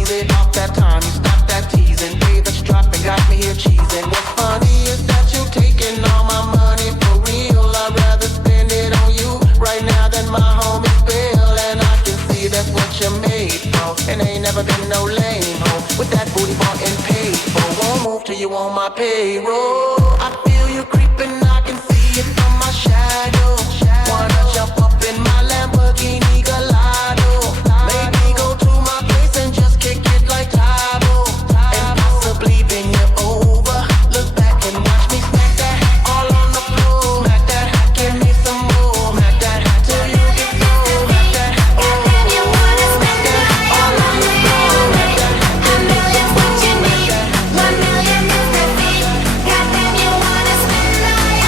need it off that time. You stop that teasing, babe, that you dropping got me here cheesing. What's funny is that you taking all my money for real. I'd rather spend it on you right now than my homie Bill, and I can see that's what you're made for. And ain't never been no lame hoe with that booty bought and paid for. Won't move till you on my payroll. I feel you creeping, I can see it from my shadow. Wanna jump up in my Lamborghini Gallardo? Maybe go to my place and just kick it like Tybo, and possibly bend you over. Look back and watch me smack that all on the floor. Smack that, give me some more. Smack that till you get so. Smack that, oh, smack that all on the floor. Smack that till you get so. Smack that. 1 million is the fee. Goddamn, you wanna spend all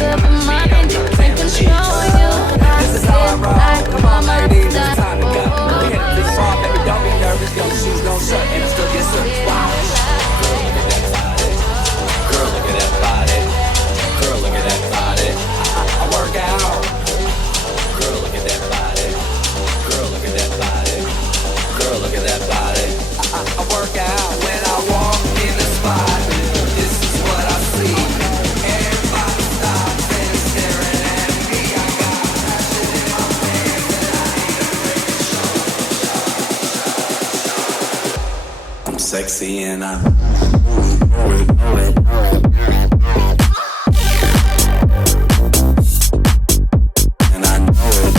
up in mind, you can't control you. This is how I ride. Come on, ladies, it's time to go. We hit this bar, baby, don't be nervous. Your shoes don't shut, and I still get served. Wow. Girl, look at that body. Girl, look at that body. I work out. Girl, look at that body. Girl, look at that body. Girl, look at that body. I work out when I walk in the spot. This is what I see. Everybody stops and staring at me. I got passion in my pants and I need to make it show. I'm sexy and I know it. And I know it.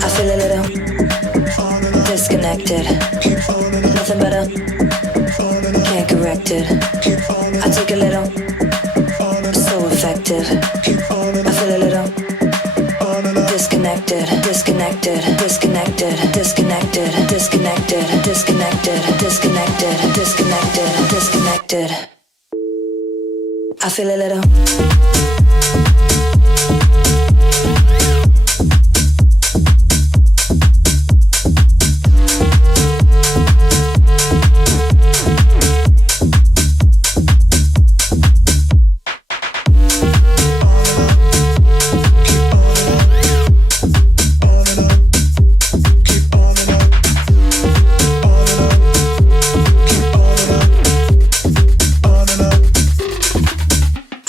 I feel a little disconnected. Nothing better, can't correct it. I take a little, so effective. I disconnected, disconnected, disconnected, disconnected, disconnected, disconnected. I feel a little.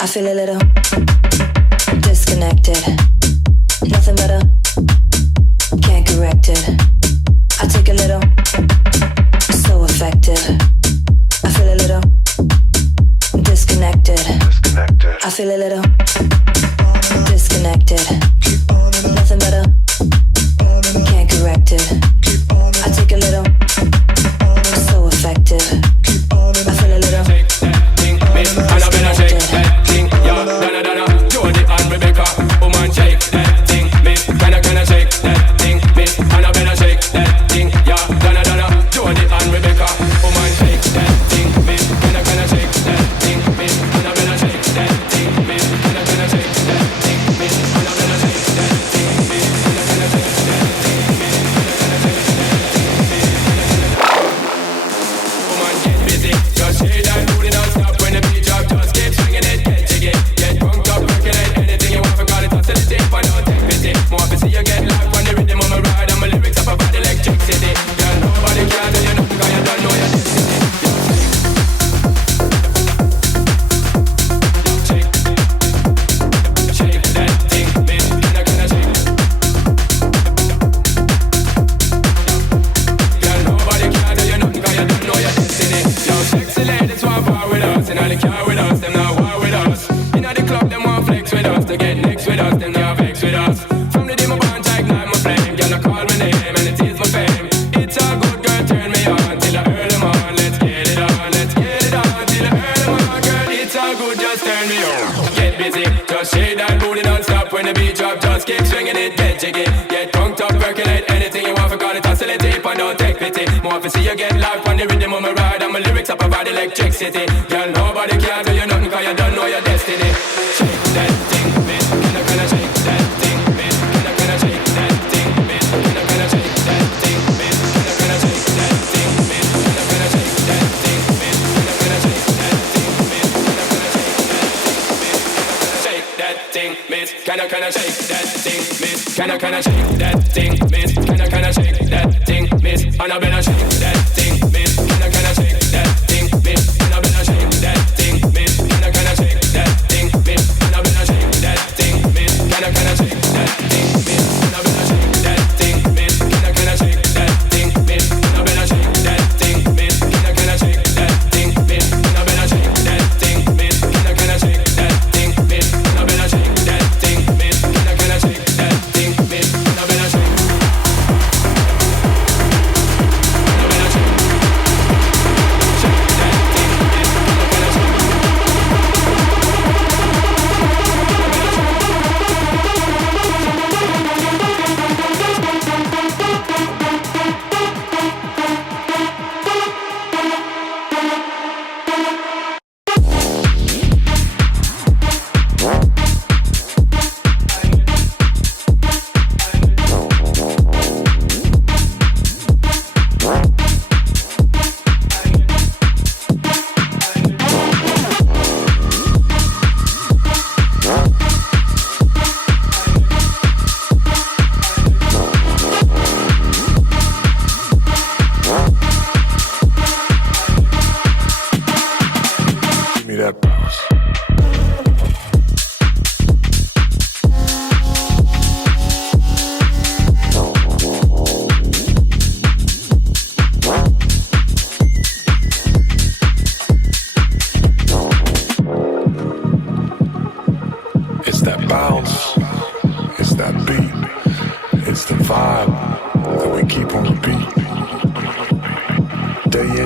I feel a little disconnected. Nothing better, can't correct it. I take a little, so effective. I feel a little disconnected. I feel a little disconnected. Nothing better, can't correct it. I take a little, so effective. I feel a little disconnected.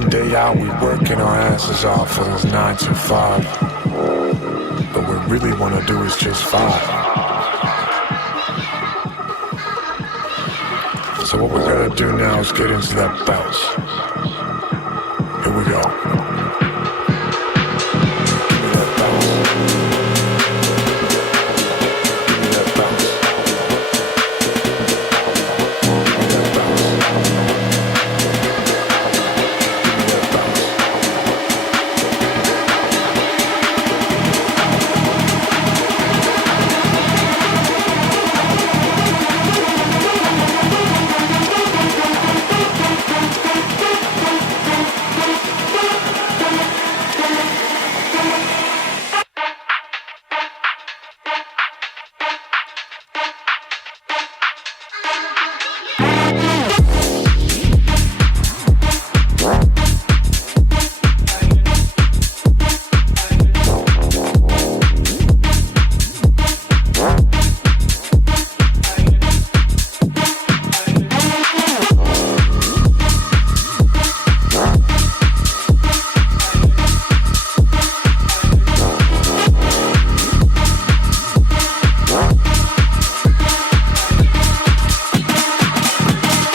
Day out, we working our asses off for those 9 to 5. But what we really want to do is just vibe. So what we're gonna do now is get into that bounce. Here we go. Give me that bounce. Give me that bounce. Give me that bounce.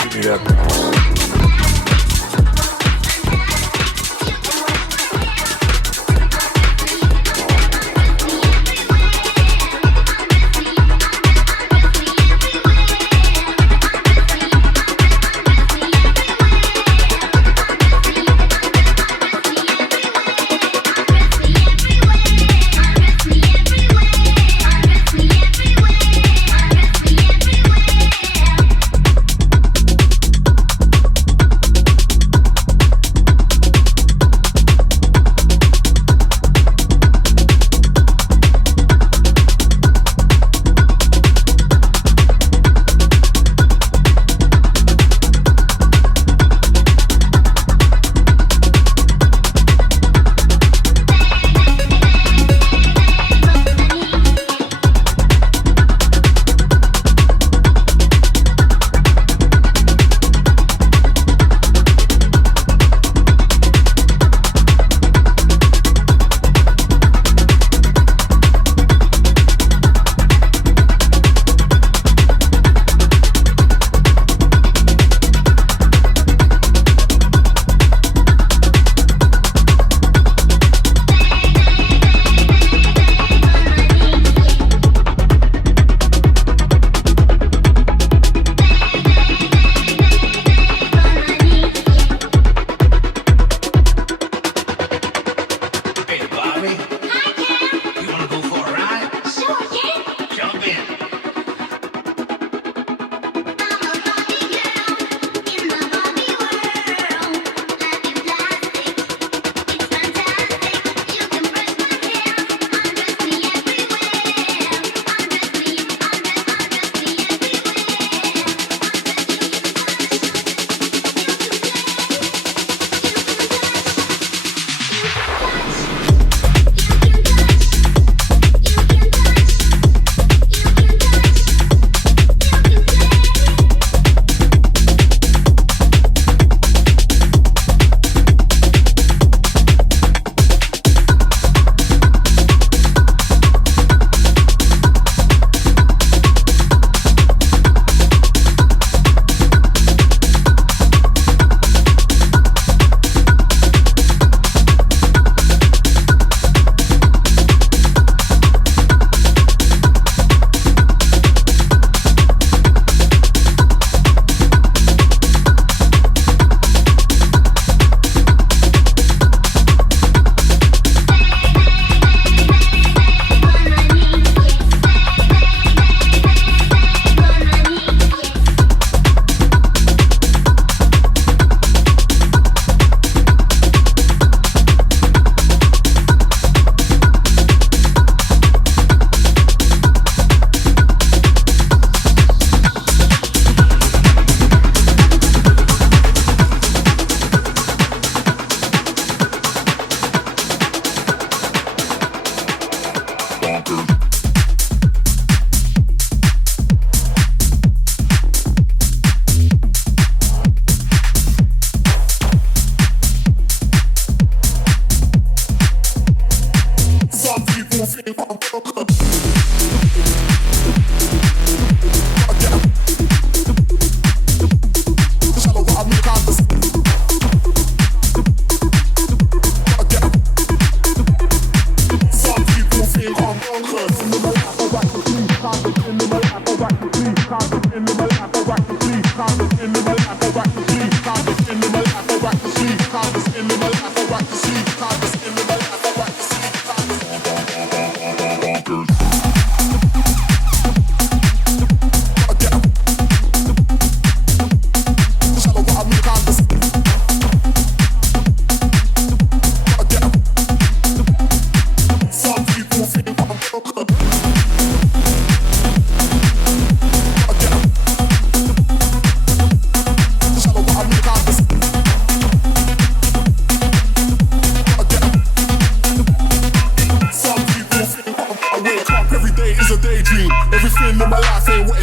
Give me that bounce.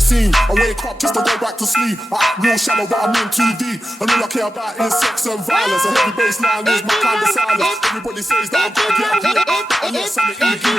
scene. I wake up just to go back to sleep. I act real shallow, but I'm in too deep. And all I care about is sex and violence. A heavy bass line is my kind of silence. Everybody says that I'm gonna get here, but I'm not something in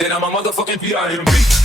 Then I'm a motherfucking P.I.M.P.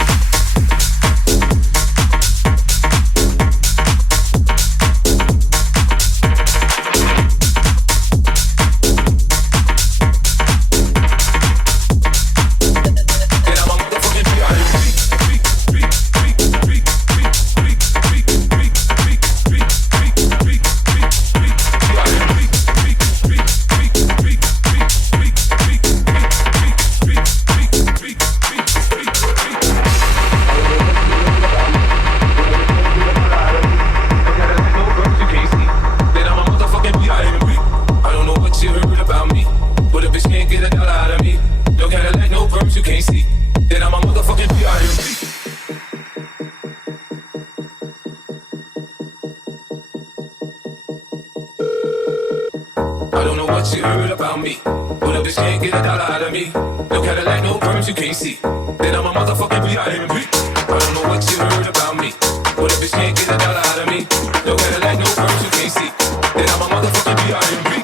You heard about me, but a bitch can't get a dollar out of me. No Cadillac, no perms, you can't see. Then I'm a motherfucking P.I.M.P. I don't know what you heard about me, but a bitch can't get a dollar out of me. No Cadillac, no perms, you can't see. Then I'm a motherfucking P.I.M.P.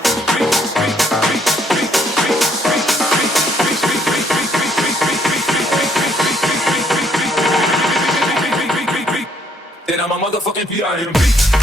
Then I'm a motherfucking P.I.M.P.